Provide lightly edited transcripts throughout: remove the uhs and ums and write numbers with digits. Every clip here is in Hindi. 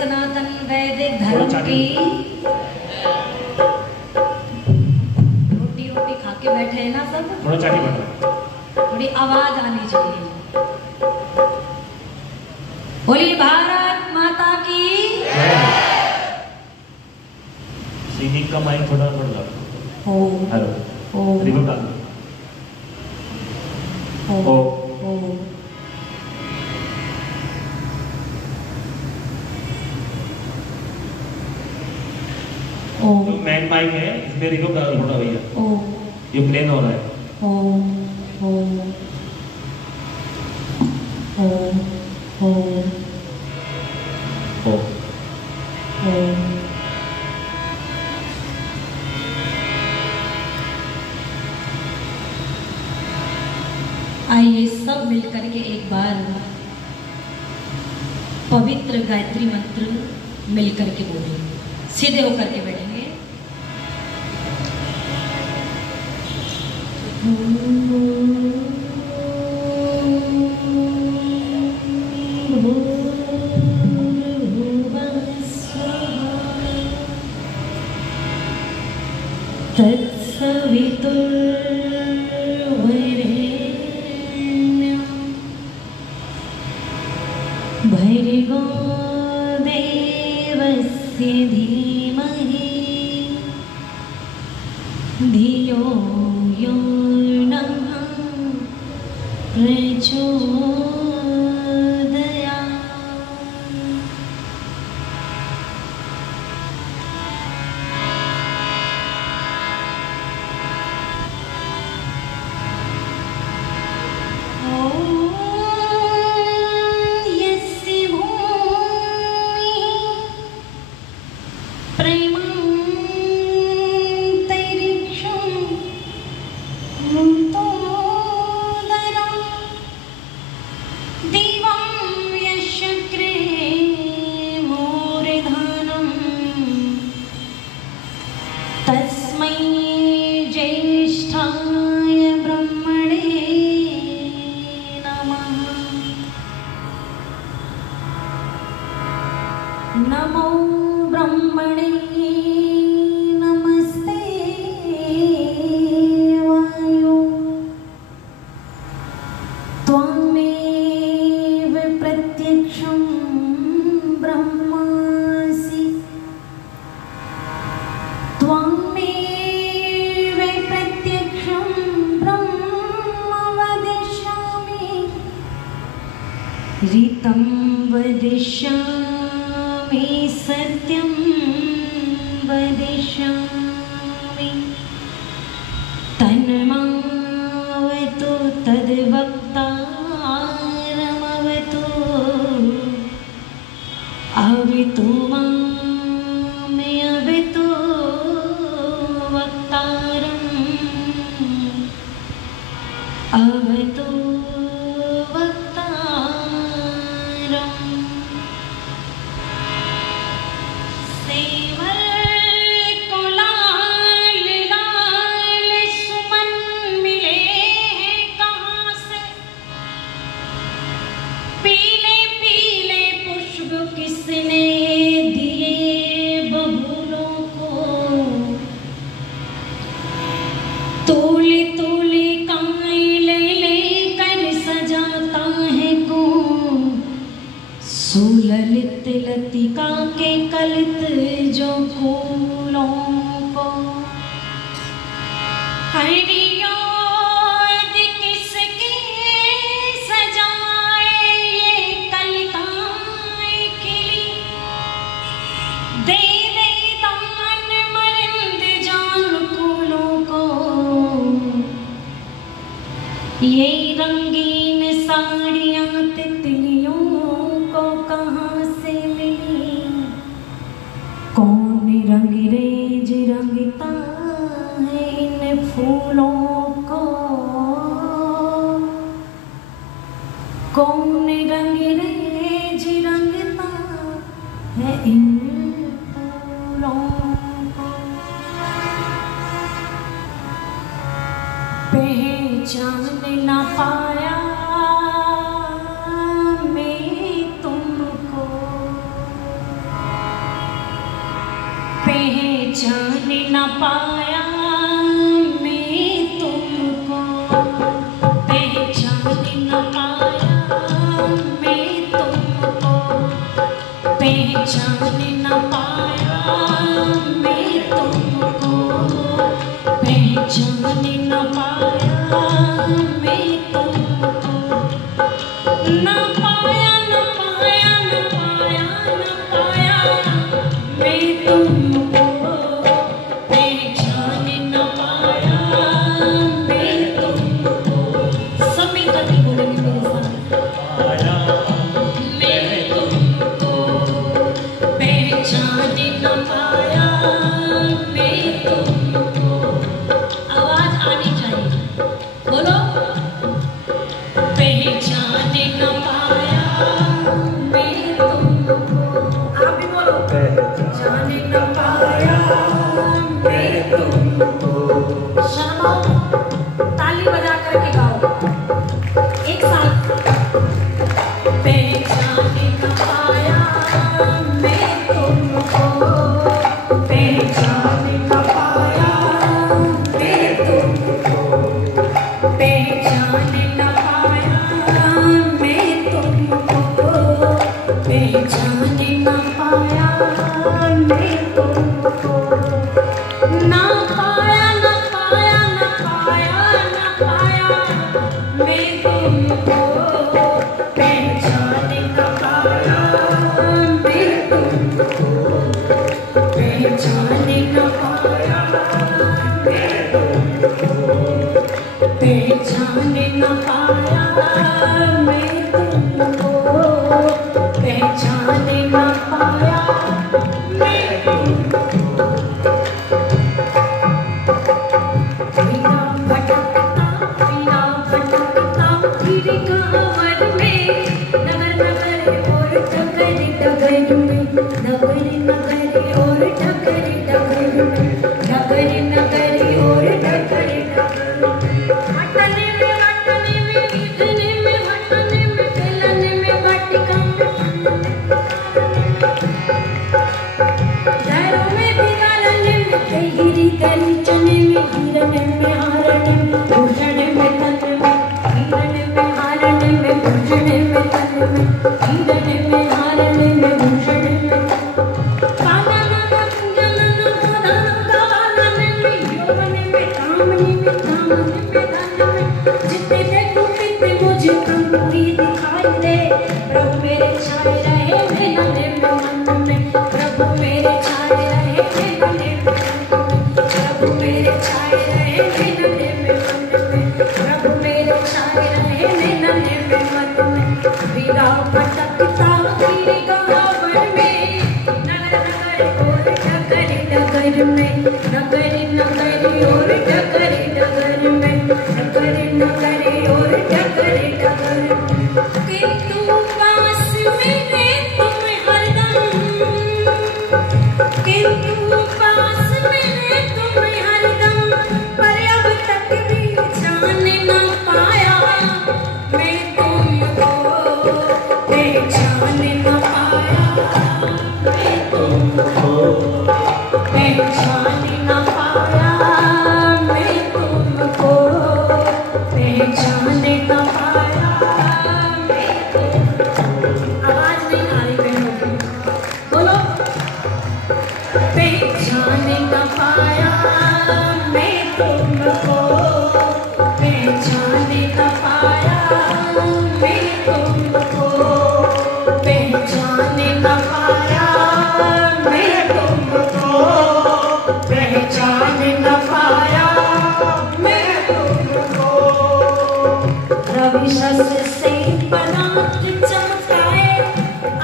सनातन वैदिक धर्म की रोटी रोटी खा के बैठे हैं ना सब, थोड़ा चाटी बना, थोड़ी आवाज आनी चाहिए। बोलिए भारत माता की। सिंगिंग का माइक थोड़ा बढ़ जाता। ओ हेलो ओ रिवर्ब डाल ओ ओ ओ मैन माइक है, इसमें रिवर्ब डाल थोड़ा भैया। ओ ये प्लेन हो रहा है। ओ ओ ओ ओ ओ ओ आइए सब मिलकर के एक बार पवित्र गायत्री मंत्र मिलकर के बोलेंगे। सीधे होकर के बैठेंगे। भर्गो देवस्य धीमहि धियो यो नः प्रचोदयात्। नमो ब्रह्मणे नमस्ते वायो त्वमेव प्रत्यक्षं ब्रह्मासि त्वमेव प्रत्यक्षं ब्रह्म वदिष्यामि ऋतं वदिष्यामि सत्यं वदिष्यामि तन्मावतु तद्वक्तारमवतु अवतु मामवतु वक्तारम् अवतु सुललित लतिका के कलित जो फूलों को हरियाद किसके सजाए ये कलिकाएं खिली दे दे दामन मरिंद जान फूलों को ये रंगीन साड़ियां तितलियों को कहाँ से मिली कौन रंगरेज रंगता है इन फूलों को कौन रंगरेज रंगता है इन फूलों को पहचान ना पाया मैं तुमको पहचान न पाया मैं तुमको, पहचान न पाया मैं तुमको, पहचान न पाया मैं तुमको, पहचान न पाया मैं तुमको, न पाया न पाया न पाया न पाया मैं तुमको, पहचान न पाया मैं तुमको। सब मिलकर के बोलेंगे मेरे साथ, मैं तुमको पहचान न पाया मैं तुमको। आवाज आनी चाहिए, बोलो पहचान न पाया मैं तुमको। आप भी बोलो पहचान न पाया मैं तुमको। शर्माओ, ताली बजा करके गाओ एक साथ। पहचान न पाया मैं तुमको, पहचान न पाया मैं तुमको, पहचान न पाया मैं तुमको, पहचान न पाया मैं तुमको, ना पाया न पाया न पाया न पाया मैं तुमको, पहचान न पाया मैं तुमको, पहचान न पाया मैं तुमको, पहचान न पाया मैं तुमको, पहचान न पाया मैं तुमको। वीणा भटकता फिर कांवर में, नगर नगर और डगर डगर में, नगर नगर और डगर डगर में, नगर नगर और डगर डगर में, हटने में विधने में, हटने में फैलने में, वाटिका में दायरों में बिगाड़ने में, कहीं गलीचने में, हीरने में हारने में, भूषण में तन में, हीरने में हारने में, भूषण में तन में, हीरने में हारने में, भूषण में कानन जनन मोदन कानन में, यौवन में कामनी में, कामन में धन में, जितने देखो कितने मुझे कंपनी दिखाई दे, प्रभु मेरे छाए रहे मिलने में मन में, प्रभु मेरे छाए रहे मिलने में मन में, प्रभु मेरे छाए रहे मिलने में मन में, प्रभु मेरे छाए रहे मिलने में मन में। वीणा भटकता फिर कांवर में, नगर नगर और डगर डगर में, नगर नगर और डगर डगर में, नगर नगर और डगर डगर में, कि तू पास मेरे तुम हरदम, कि तू पास मेरे तुम हरदम, पर अब तक भी जान न पाया मैं तुमको, पहचान न पाया मैं तुमको, पहचान न पाया मैं तुमको, पहचान न पाया मैं तुमको। आवाज नहीं आ रही बहनों की, बोलो पहचान न पाया मैं तुमको, पहचान न पाया मैं तुमको, पहचान न पाया मैं तुमको, पहचान न पाया मैं तुमको। रवि शस्त्र से पराग चमकाए,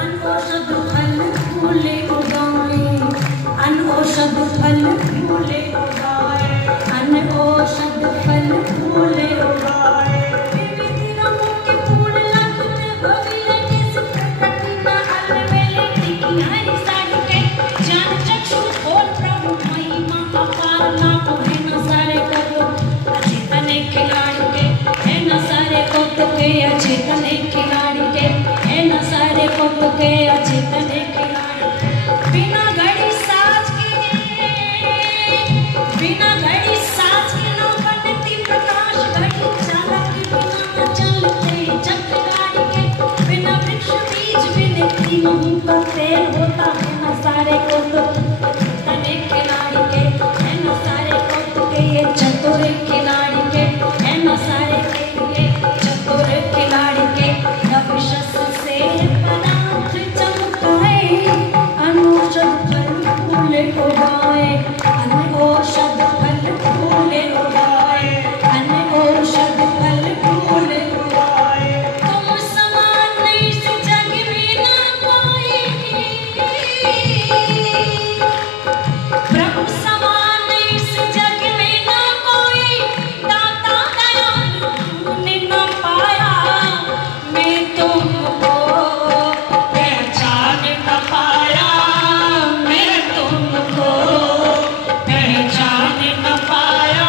अनौषध फल फूले उगाए, अनौषध फल फूले उगाए, अनौषध फल फूले उगाए, विविध रंगों के फूल लगते भव्य जिस प्रकृति का अलबेले की हरी साड़ी के, ज्ञान चक्षु खोल प्रभु महिमा अपार लाखों है न सारे कदों, अचेतन खिलाड़ी के है न सारे कौतुक के, अचेतन खिलाड़ी के है न सारे कौतुक के, अचेतन खिलाड़ी बिना घड़ी साज के सेल होता है न सारे को तो तने खिलाड़ी के है न सारे को के ये चतुर खिलाड़ी के है न सारे के ये चतुर खिलाड़ी के रब शस्त्र से पदार्थ चमकाए अनुषद फल फूल उगाए अनौषध फल फूल उगाए अनौषध फल फूल उगाए तुम समान इस जग में ना कोई प्रभु समान इस जग में ना कोई दाता दयालु तूने न पाया मैं तुमको पहचान न पाया मैं तुमको पहचान न पाया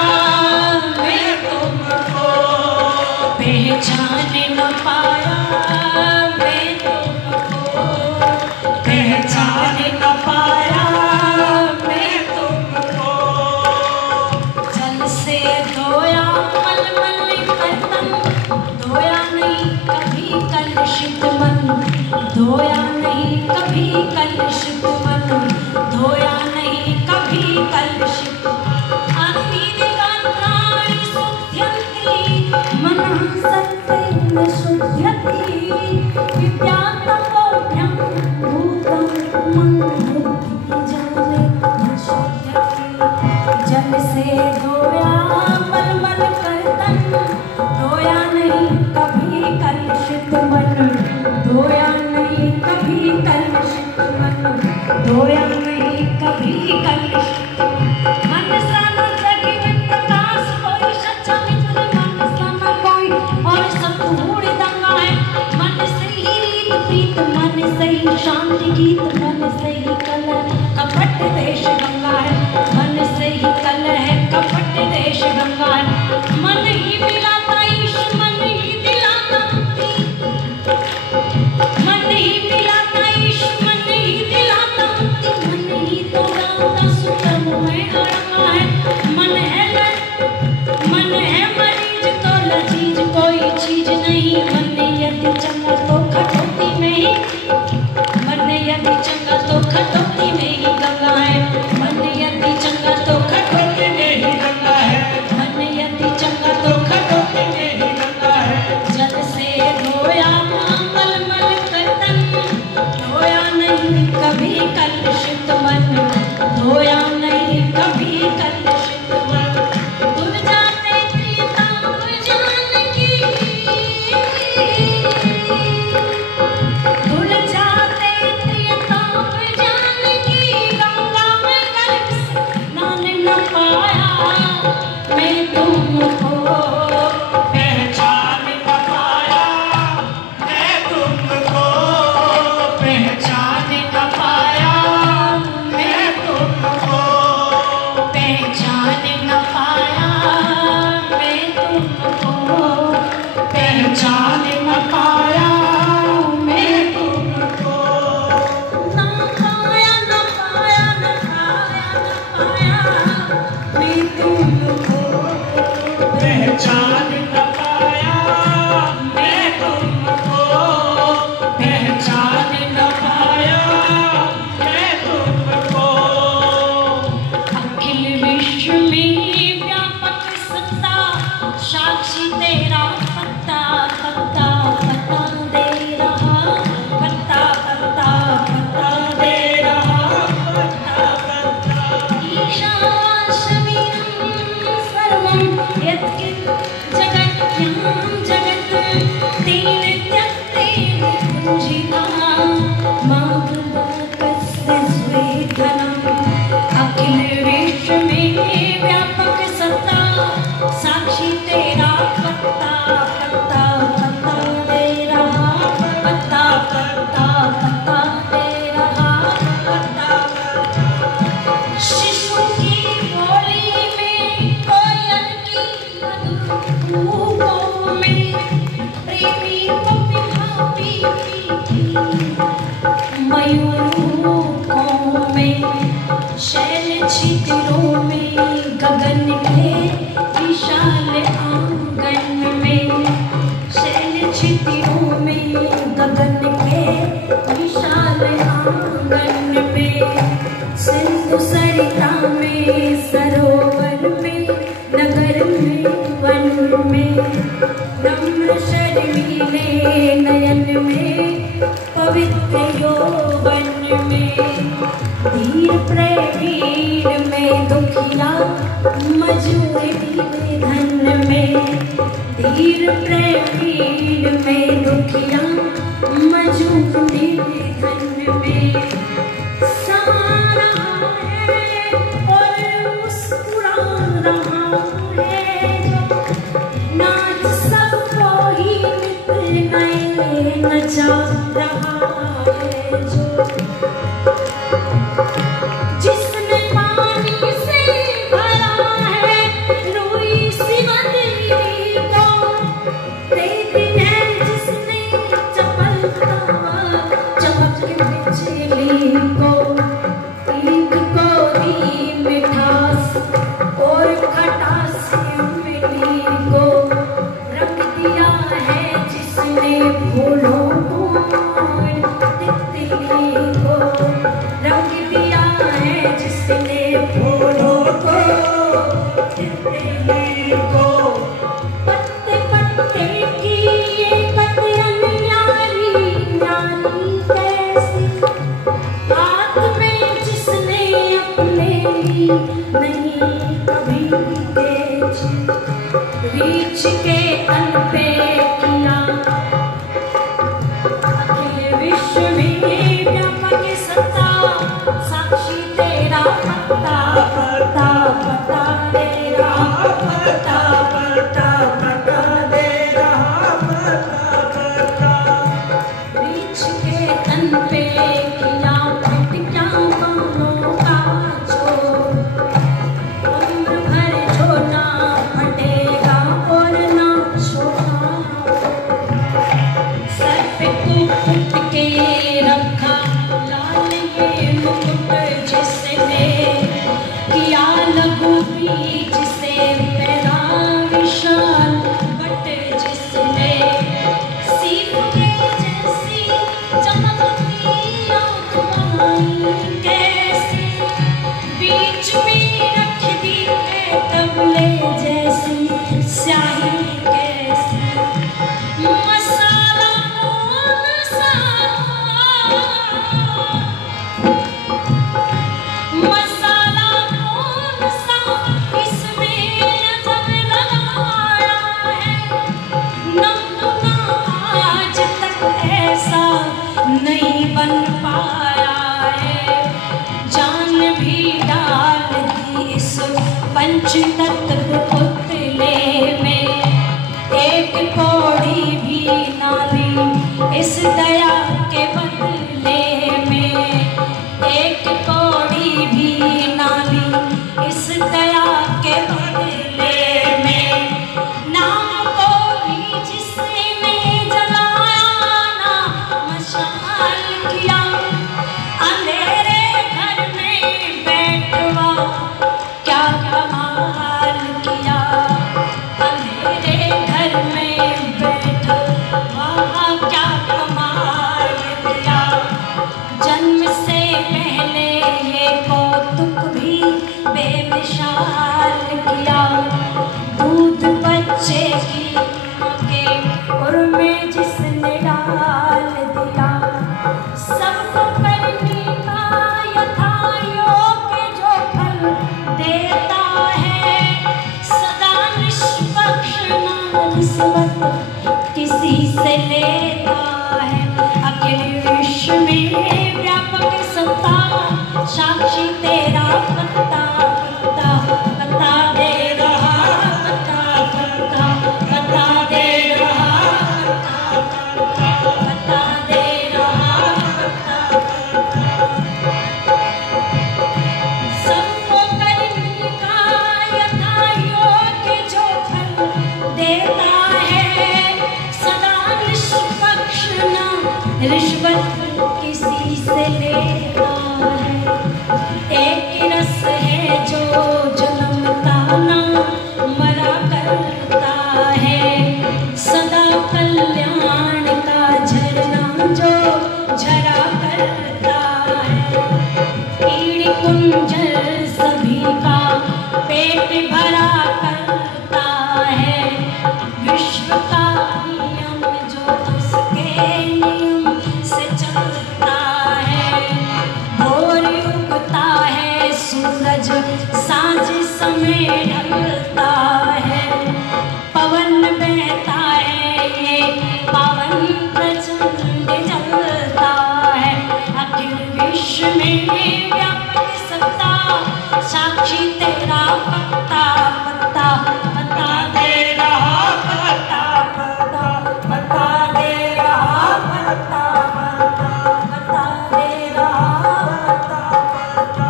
मैं तुमको पहचान न पाया मैं तुमको पहचान न पाया मैं तुमको जल से धोया मलमल बर्तन धोया नहीं कभी कलुषित मन धोया नहीं कभी कलुषित मन धोया नहीं कभी कलुषित अन्निदिगात्राणि शुद्ध्यन्ति मनः सत्तेन शुद्ध्यति विद्यातपोभ्यं भूतं बुद्धि जाने न शुद्ध्यति जल से धोया मलमल बर्तन धोया नहीं कभी कलुषित मन धोया नहीं कभी कलुषित मन धोया नहीं कभी कलुषित मन सा जग में प्रकाश कोई सच्चा मित्र मन सा कोई और संपूर्ण दंगा है मन से ही रीत प्रीत मन से ही शांति गीत मन से ही कलह कपट देश गंगा है मन से ही कलह है कपट देश गंगा है मन ही मिलाता ईश मन ही दिलाता मुक्ति मन ही मिलाता ईश मन ही दिलाता मुक्ति मन ही तो गाता सुखम में अड़ंगा है मन है मरीज तो लजीज कोई चीज नहीं मन यदि चंगा तो खटोती में ही मन यदि चंगा तो खटोती में ही गंगा है मन यदि सिंधु सरिता में, सरोवर में, नगर में, वन में, नम्र शर्मीले नयन में, पवित्र यौवन में, धीर प्रवीण में, दुखिया मजूरी धन में, धीर प्रवीण में, दुखिया मजूरी धन में, समा रहा है और मुस्कुरा रहा है जो, नाच सबको ही नित नए नचा रहा है जो, जिसने पानी से भरा है रोई सी बदली को, देती है जिसने चपलता चमक बिजली को, ईद को दी मिठास और खटास इमली को, रंग दिया है जिसने फूलों को तितली को, रंग दिया है जिसने फूलों को तितली को, पत्ते पत्ते की ये कतरन न्यारी न्यारी कैसी, हाथ में जिसने अपने नहीं कभी बेची, रीछ के तन पे किया अखिल विश्व में व्यापक सत्ता, साक्षी तेरा पता पता पता तेरा पता पता पता तेरा पता पता, रीछ के तन पे किया क्या बालों का छोर, उम्र भर छोटा फटेगा और ना छोटा, सर पे कुट के रखा लाल ये मुकुट जिसने, किया लघु बीज से पैदा विशाल बट जिसने, सीप के जैसी चमकती आँख कैसी, बीच में रख दी है तबले जैसी स्याही कैसी, मसाला कौन सा, मसाला कौन सा इसमें अजब लगाया है, नमूना आज तक ऐसा नहीं बन पाया है, जान भी डाल दी इस पंचतत्व पुतले में, एक कौड़ी भी ना ली इस दया के बदले में, एक कौड़ी भी ना ली इस दया के बदले में, नाम को भी जिसने जलाया ना मशाल किया, अंधेरे घर में बैठवा क्या कमाल किया, अंधेरे घर में बैठवा क्या कमाल किया, जन्म से पहले ये कौतुक भी बेमिसाल किया, दूध बच्चे की माँ के उर में जिसने डाल दिया, सबको करने का यथायोग्य जो फल देता है, सदा निष्पक्ष ना रिश्वत किसी से लेता है, अखिल विश्व में व्यापक सत्ता, साक्षी तेरा पता पता पता दे रहा, पता पता पता दे रहा, पता पता दे रहा, सबको करने का यथायोग्य जो फल देता है, सदा निष्पक्ष ना रिश्वत किसी से लेता है, एक रस है जो जन्मता ना मरा करता है, सदा कल्याण का झरना जो झरा करता है, कीड़ी कुंजर समय ढलता है, पवन बहता है, ये पावन प्रचंड जलता है। अखिल विश्व में व्यापक सत्ता, साक्षी तेरा पत्ता पत्ता पत्ता दे रहा, पत्ता पत्ता पत्ता दे रहा, पत्ता पत्ता पत्ता दे रहा, पत्ता पत्ता।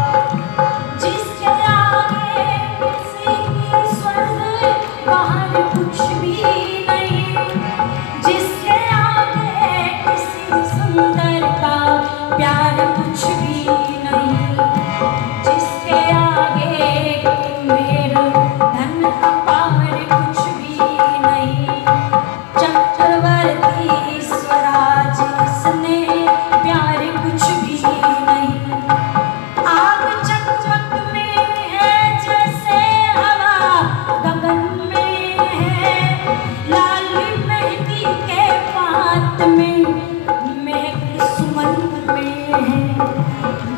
जिसके आगे किसी की स्वर्ग बाहर कुछ भी नहीं, जिसके आगे किसी सुंदर का प्यार कुछ भी नहीं, जिसके आगे मेरा धन अपार कुछ भी नहीं। चक्रवर्ती स्वराज इसने प्यार कुछ भी नहीं। आग चकमक में है जैसे हवा गगन में है, लाल मेहंदी के पात में महक सुमन में है।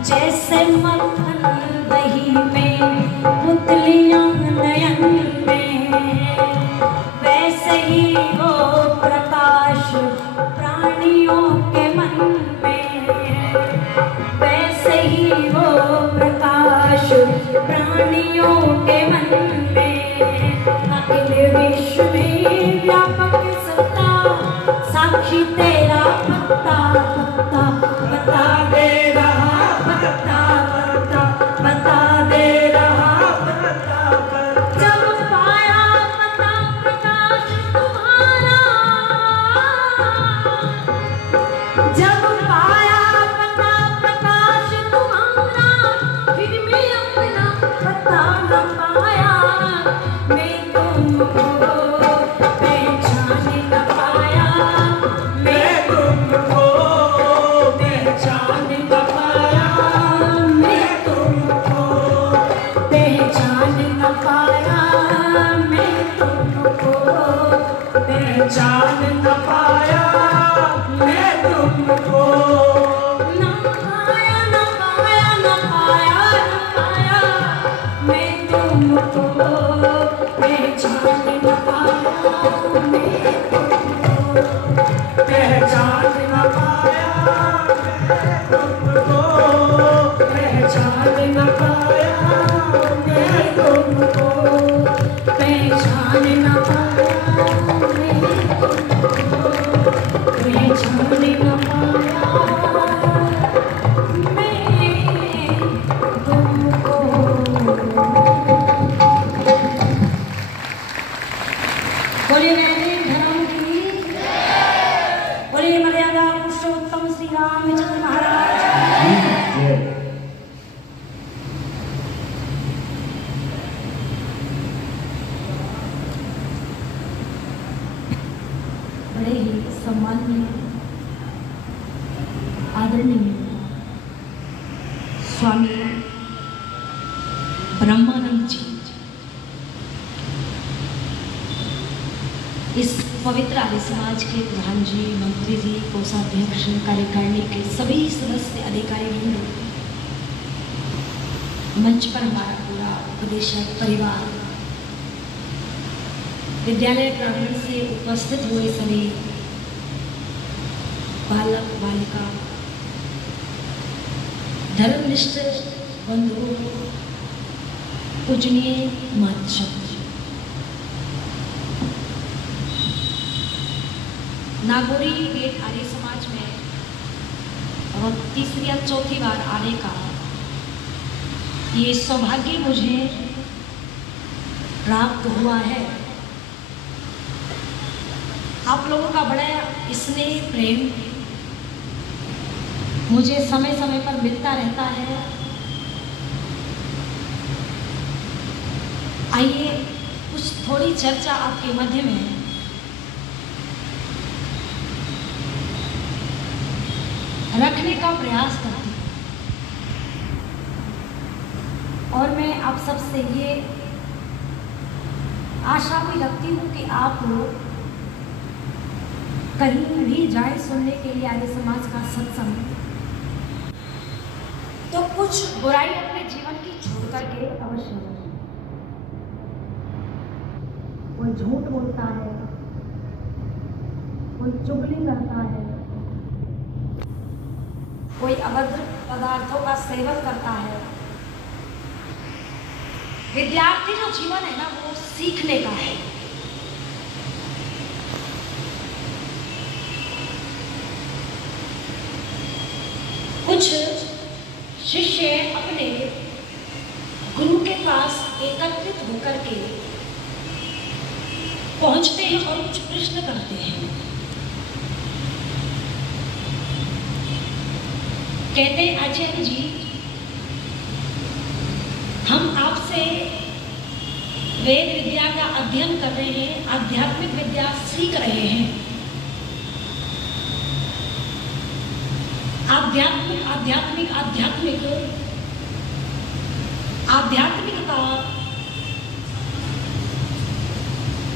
जैसे मक्खन दही में, पुतलियां नयन में, वैसे ही वो प्रकाश प्राणियों के मन में, वैसे ही वो प्रकाश प्राणियों के मन में। अखिल विश्व में व्यापक सत्ता, साक्षी तेरा पत्ता पत्ता पत्ता दे रहा, पत्ता पत्ता पत्ता दे रहा, पत्ता पत्ता। जब पाया पता प्रकाश तुम्हारा, जब पाया पता प्रकाश तुम्हारा, फिर मैं अपना पता न पाया, मैं तुमको पहचान न पाया, मैं तुमको पहचान न पाया, मैं तुमको पहचान न पाया, मैं तुमको पहचान न पाया, मैं तुमको न पाया न पाया न पाया न पाया, मैं तुमको पहचान न पाया, मैं तुमको पहचान न पाया, मैं तुमको पहचान न पाया, मैं तुमको पहचान न पाया, मैं तुमको पहचान न पाया, मैं तुमको। बोलिए वैदिक धर्म की, बोलिए मर्यादा पुरुषोत्तम श्री रामचंद्र महाराज। बड़े ही सम्माननीय आदरणीय स्वामी ब्रह्मानंद जी इस पवित्र आर्य समाज के प्रधान जी, मंत्री जी, कोषाध्यक्ष, कार्यकारिणी के सभी सदस्य, अधिकारी वृंद, मंच पर हमारा पूरा उपदेशक परिवार, विद्यालय प्रांगण से उपस्थित हुए सभी बालक बालिका, धर्मनिष्ठ बंधु, पूजनीय मातृशक्ति, नागौरी गेट आर्य समाज में और तीसरी या चौथी बार आने का ये सौभाग्य मुझे प्राप्त हुआ है। आप लोगों का बड़ा स्नेह प्रेम मुझे समय समय पर मिलता रहता है। आइए कुछ थोड़ी चर्चा आपके मध्य में रखने का प्रयास करती हूँ, और मैं आप सबसे ये आशा भी रखती हूँ कि आप लोग कहीं भी जाए सुनने के लिए आर्य समाज का सत्संग, तो कुछ बुराई अपने जीवन की छोड़ करके अवश्य रखें। कोई झूठ बोलता है, कोई चुगली करता है, कोई अभद्र पदार्थों का सेवन करता है। विद्यार्थी जो जीवन है ना वो सीखने का है। कुछ शिष्य अपने गुरु के पास एकत्रित होकर के पहुंचते हैं और कुछ प्रश्न करते हैं। कहते हैं, आचार्य जी, हम आपसे वेद विद्या का अध्ययन कर रहे हैं, आध्यात्मिक विद्या सीख रहे हैं। आध्यात्मिकता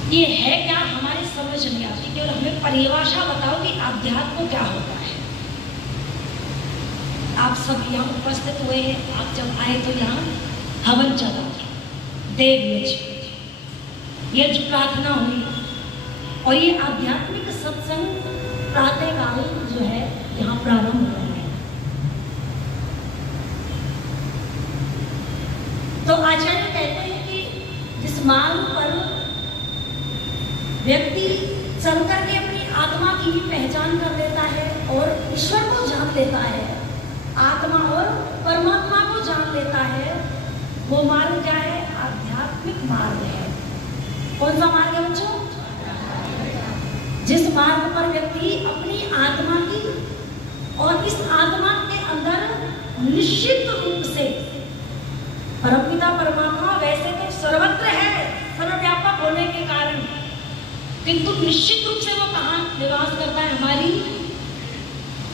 ये है क्या, हमारी समझ नहीं आती। केवल हमें परिभाषा बताओ कि अध्यात्म क्या होता है। आप सब यहाँ उपस्थित हुए हैं, आप जब आए तो यहाँ हवन चला, देव ये जो प्रार्थना हुई और ये आध्यात्मिक सत्संग प्रातःकाल जो है यहाँ प्रारंभ हो रहा है। तो आचार्य कहते हैं कि जिस मार्ग पर व्यक्ति चल करके अपनी आत्मा की भी पहचान कर लेता है और ईश्वर को जान लेता है, आत्मा और परमात्मा को जान लेता है, वो मार्ग क्या है? आध्यात्मिक मार्ग है। कौन सा मार्ग है बच्चों? जिस मार्ग पर व्यक्ति अपनी आत्मा की और इस आत्मा के अंदर निश्चित रूप से परमपिता परमात्मा वैसे तो सर्वत्र है, सर्वव्यापक होने के कारण, किंतु निश्चित रूप से वो कहाँ निवास करता है?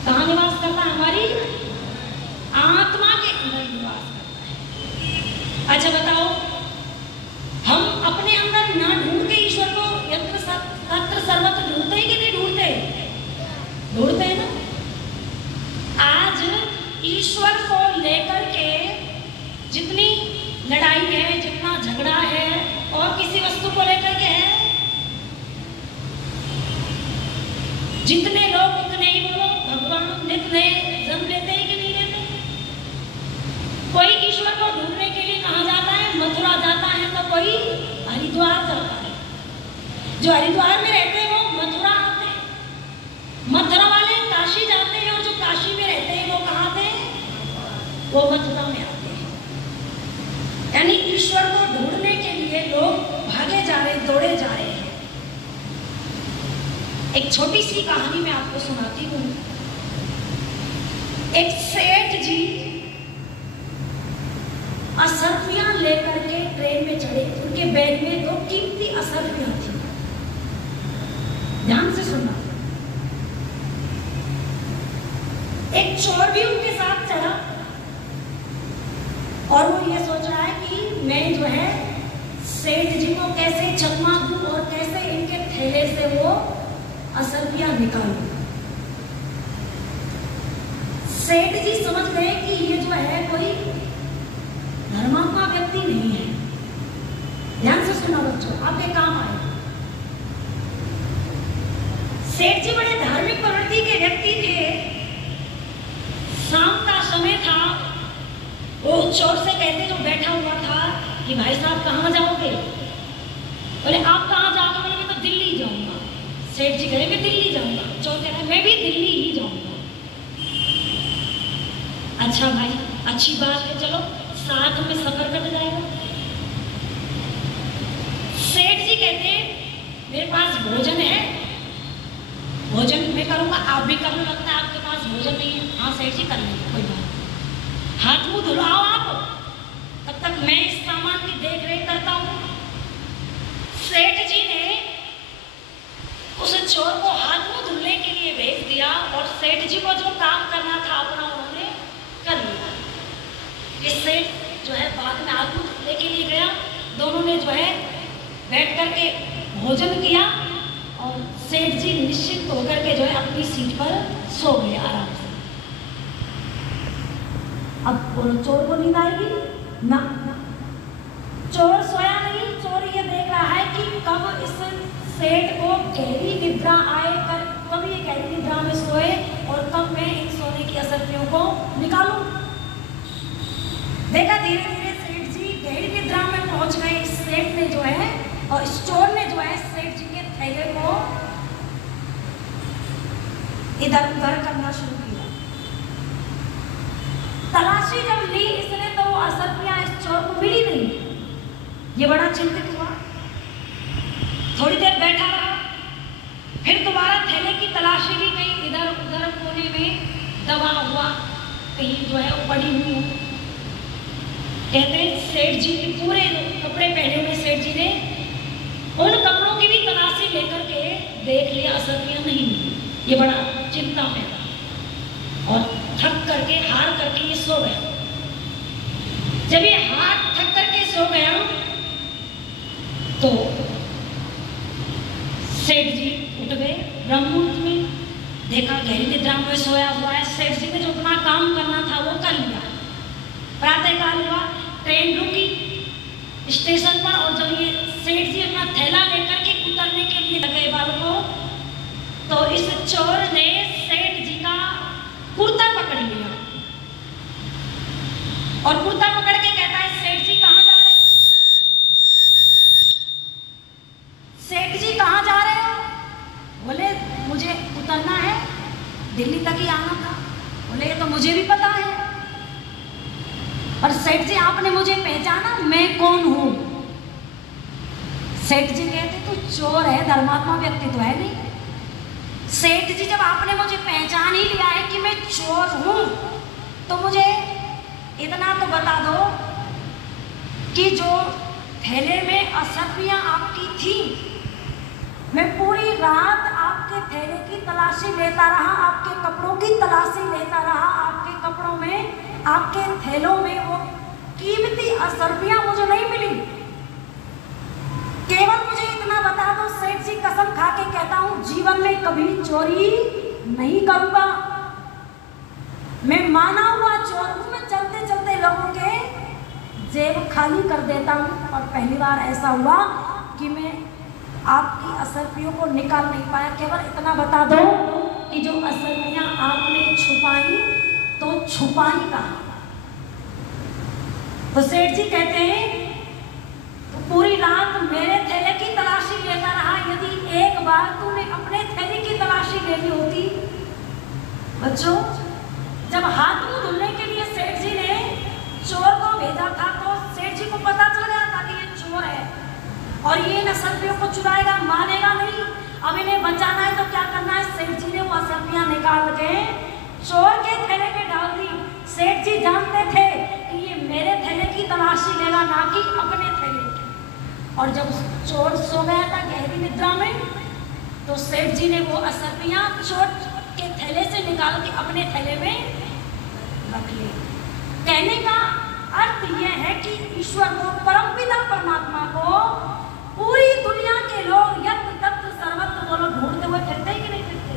कहाँ निवास करता है? हमारी आत्मा के अंदर निवास करता है। अच्छा बताओ, हम अपने अंदर ना ढूंढ के ईश्वर को यत्र सर्वत्र ढूंढते हैं कि नहीं ढूंढते? ढूंढते हैं ना। आज ईश्वर को लेकर के जितनी लड़ाई है, जितना झगड़ा है, और किसी वस्तु को लेकर के है, जितने लोग उतने ही बोलो, भगवान नित नए जन्म लेते हैं कि नहीं लेते? कोई ईश्वर को ढूंढने के लिए कहाँ जाता है? मथुरा जाता है, तो कोई हरिद्वार जाता है। जो हरिद्वार में रहते हैं वो मथुरा आते हैं, मथुरा वाले काशी जाते हैं, और जो काशी में रहते हैं वो कहाँ आते हैं? वो मथुरा में आते हैं। यानी ईश्वर को ढूंढने के लिए लोग भागे जा रहे, दौड़े जा रहे हैं। एक छोटी सी कहानी मैं आपको सुनाती हूँ। एक सेठ जी असरफियां लेकर के ट्रेन में चढ़े। उनके बैग में 2 कीमती असरफियां थी। ध्यान से सुनना। एक चोर भी उनके साथ चढ़ा और वो ये सोच रहा है कि मैं जो है सेठ जी को कैसे चकमा दूं और कैसे इनके थैले से वो असरफियां निकालूं। सेठ जी समझ गए कि ये जो है कोई धर्मात्मा व्यक्ति नहीं है। ध्यान से सुना बच्चों, आपके काम आए। सेठ जी बड़े धार्मिक प्रवृत्ति के व्यक्ति थे। शाम का समय था। वो चोर से कहते जो बैठा हुआ था कि भाई साहब कहाँ जाओगे? बोले आप कहाँ जाओगे? बोले मैं तो दिल्ली जाऊंगा। सेठ जी कह रहे मैं दिल्ली जाऊंगा। चोर कह रहा है मैं भी दिल्ली ही जाऊंगा। अच्छा भाई, अच्छी बात है, चलो साथ में सफर कट जाएगा। सेठ जी कहते मेरे पास भोजन है, भोजन मैं करूंगा, आप भी करने लगता है आपके पास भोजन नहीं है। हाँ सेठ जी कर लेंगे, कोई बात। हाथ मुंह धुलाओ आप, तब तक मैं इस सामान की देख रेख करता हूँ। सेठ जी ने उस चोर को हाथ मुंह धुलने के लिए भेज दिया और सेठ जी को जो काम करना था अपना उन्होंने कर लिया। इस सेठ जो है बाद में हाथ मुंह धुलने के लिए गया। दोनों ने जो है बैठ करके भोजन किया और सेठ जी निश्चिंत होकर के जो है अपनी सीट पर सो गए आराम से। अब बोलो चोर को नींद आएगी ना? चोर सोया नहीं, चोर चोर ये देख रहा है कि कब इस सेठ को गहरी निद्रा आए, कब ये गहरी निद्रा में सोए और कब मैं इन सोने की असरपियों को निकालूं। देखा धीरे धीरे सेठ जी गहरी निद्रा में पहुंच गए। इस सेठ ने जो है और इस चोर ने जो है सेठ जी के थैले को इधर उधर करना शुरू किया। तलाशी जब ली इसने तो वो असरपियां इस चोर को मिली नहीं। ये बड़ा चिंतित हुआ, थोड़ी देर बैठा रहा, फिर दोबारा थैले की तलाशी ली, कहीं इधर उधर कोने में दबा हुआ कहीं जो है वो पड़ी हुई हो। कहते हैं सेठ जी के पूरे कपड़े पहने हुए सेठ जी ने उन कपड़ों की भी तलाशी लेकर के देख लिया, असरपियां नहीं मिली। ये बड़ा चिंता में था और थक करके हार करके ये सो गया। जब ये हार थक करके सो गया तो सेठ जी उठ गए ब्रह्ममुहूर्त में, देखा गहरी निद्रा में सोया हुआ है। सेठ जी ने जो अपना काम करना था वो कर लिया। प्रातःकाल हुआ, ट्रेन रुकी स्टेशन पर और जब ये सेठ जी अपना थैला लेकर के उतरने के लिए लगे बालकों, तो इस चोर ने सेठ जी का कुर्ता पकड़ लिया और कुर्ता पकड़ के कहता है सेठ जी कहाँ जा रहे हो? सेठ जी कहाँ जा रहे हो? बोले मुझे उतरना है, दिल्ली तक ही आना था। बोले ये तो मुझे भी पता है, पर सेठ जी आपने मुझे पहचाना, मैं कौन हूं? सेठ जी कहते तू चोर है, धर्मात्मा व्यक्ति तो है नहीं। सेठ जी जब आपने मुझे पहचान ही लिया है कि मैं चोर हूं तो मुझे इतना तो बता दो कि जो थैले में असरपियां आपकी थी, मैं पूरी रात आपके थैले की तलाशी लेता रहा, आपके कपड़ों की तलाशी लेता रहा, आपके कपड़ों में, आपके थैलों में वो कीमती असरपियां मुझे नहीं मिली। केवल मुझे इतना बता दो सेठ जी, कसम खा के कहता हूं जीवन में कभी चोरी नहीं करूंगा। मैं माना हुआ चोर हूं, मैं चलते चलते लोगों के जेब खाली कर देता हूं। और पहली बार ऐसा हुआ कि मैं आपकी असरपियों को निकाल नहीं पाया। केवल इतना बता दो कि जो असरपियां आपने छुपाई तो छुपाई कहां? तो सेठ जी कहते हैं तो पूरी रात मेरे थैले की तलाशी लेता रहा। यदि एक बार तूने अपने थैले की तलाशी लेनी होती। बच्चों, जब हाथ मुंह धुलने के लिए सेठ जी ने चोर को भेजा था तो सेठ जी को पता चल गया था कि ये चोर है और ये इन असरपियों को चुराएगा, मानेगा नहीं। अब इन्हें बचाना है तो क्या करना है? सेठ जी ने वो असरपियां निकाल के चोर के थैले में डाल दी। सेठ जी जानते थे कि ये मेरे थैले की तलाशी लेगा, ना कि अपने थैले की। और जब चोर सो गया था गहरी निद्रा में तो सेठ जी ने वो असरपियां चोर के थैले से निकाल के अपने थैले में रख ली। कहने का अर्थ यह है कि ईश्वर को, परमपिता परमात्मा को पूरी दुनिया के लोग यत्र तत्र सर्वत्र बोलो ढूंढते हुए फिरते ही कि नहीं फिरते,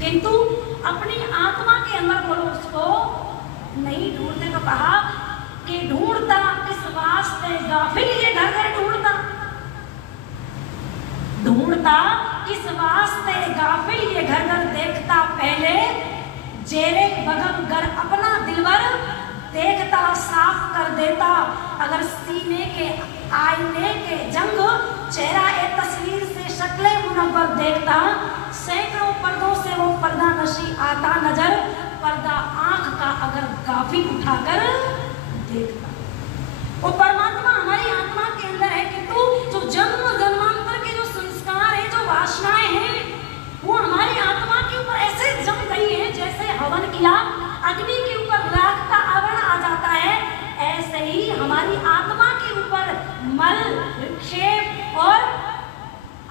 किंतु अपनी आत्मा के अंदर बोलो उसको नहीं ढूंढते। तो कहा कि ढूंढता किस वास्ते गाफिल ये घर घर ढूंढता, ढूंढता किस वास्ते गाफिल ये घर घर देखता। पहले जेरे बगल घर अपना दिलवर देखता, साफ कर देता। अगर सीने के आईने के जंग चेहरा ए तस्वीर से शक्ले मुनव्वर देखता। सैकड़ों पर्दों से वो पर्दा नशी आता नजर, पर्दा आंख का अगर गाफिल उठाकर देखता। वो परमात्मा हमारी आत्मा के अंदर है, किंतु जो जन्म जन्मांतर के जो संस्कार है, जो वासनाएं हैं, वो हमारी आत्मा के ऊपर ऐसे जम गई है जैसे हवन किया अग्नि के ऊपर राख का आवरण आ जाता है, ऐसे ही हमारी आत्मा के ऊपर मल, विक्षेप और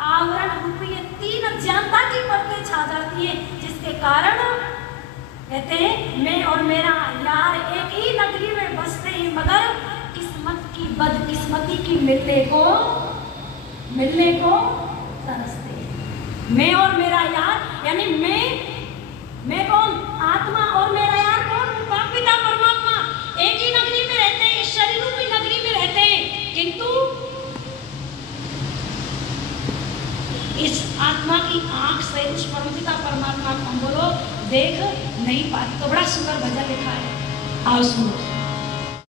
आवरण रूपी ये तीन अज्ञानता की परतें छा जाती है, जिसके कारण कहते हैं मैं और मेरा यार एक ही नगरी में बसते हैं, मगर किस्मत की बदकिस्मती की मिलने को तरसते हैं। मैं और मेरा यार यानी मैं कौन? आत्मा। और मेरा यार कौन? पिता परमात्मा। एक ही नगरी में रहते हैं, इस शरीर रूपी नगरी में रहते हैं, किंतु इस आत्मा की आंख से उस परमपिता परमात्मा को हम बोलो देख नहीं पाते। तो बड़ा सुंदर भजन लिखा है, आओ सुनो।